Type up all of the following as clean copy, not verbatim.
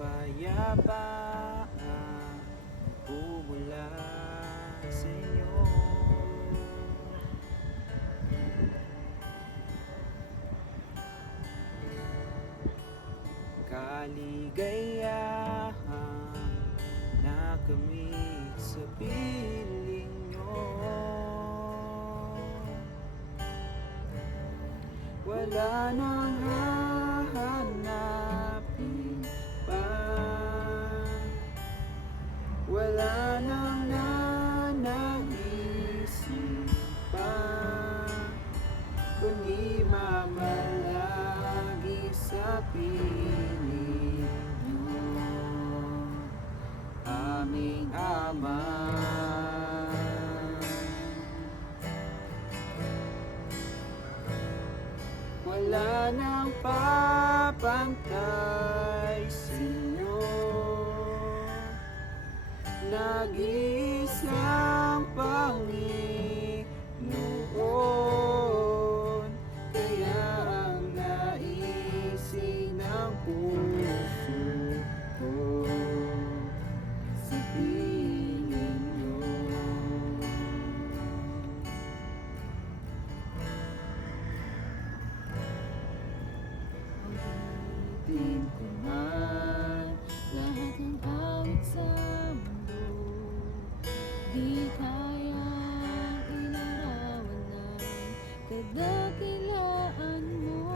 kapayapaan nagmumula sa inyo. Kaligayahan nakamit sa piling nyo. Wala nang hahanapin pa, wala nang nanaisin pa, kundi mamalagi sa piling nyo, aming Ama. Wala nang papantay sa'yo, nag-iisang Panginoon, kaya ang naisin ng puso ko sa piling nyo. Awitin ko man lahat ng awit sa mundo, di kayang ilarawan ng kadakilaan mo.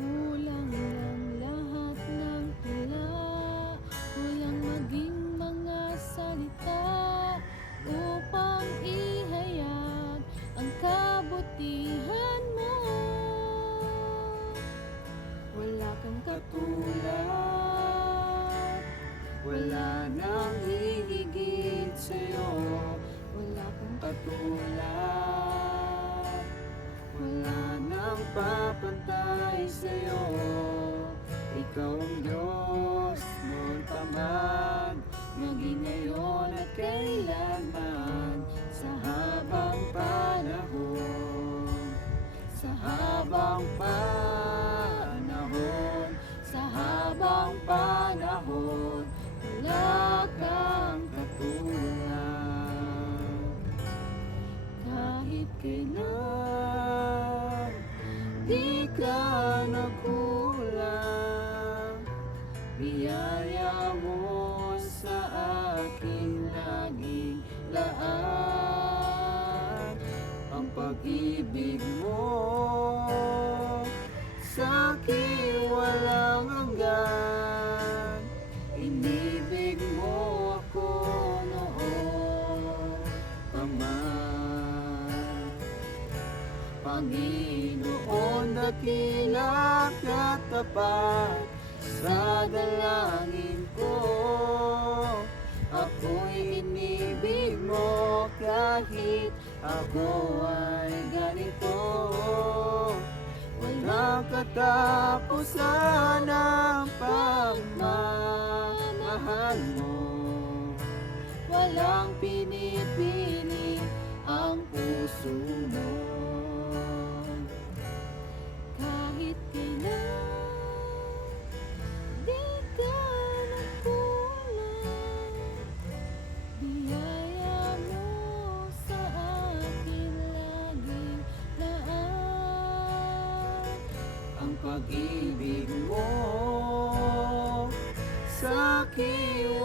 Kulang lang lahat ng tula, kulang maging mga salita upang ihayag ang kabutihan mo. Wala kang katulad, wala nang hihigit sa'yo. Wala kang katulad, wala nang papantay sa'yo. Ikaw ang Diyos noon pa man, maging ngayon at kailanman, sa habang panahon, sa habang panahon, sa habang panahon, wala kang katulad. Kahit kailan di ka nagkulang, biyaya mo sa akin laging laan. Ang pag-ibig mo sa'kin walang hanggan, inibig mo ako noon pa man. Panginoon, dakila at tapat sa dalangin ko, ako'y inibig mo kahit ako ay ganito. Walang katapusan ang pagmamahal mo, walang pinipili ang puso mo. Kahit kailan di ka nagkulang, biyaya mo sa akin laging laan. Ang pag-ibig mo sa'kin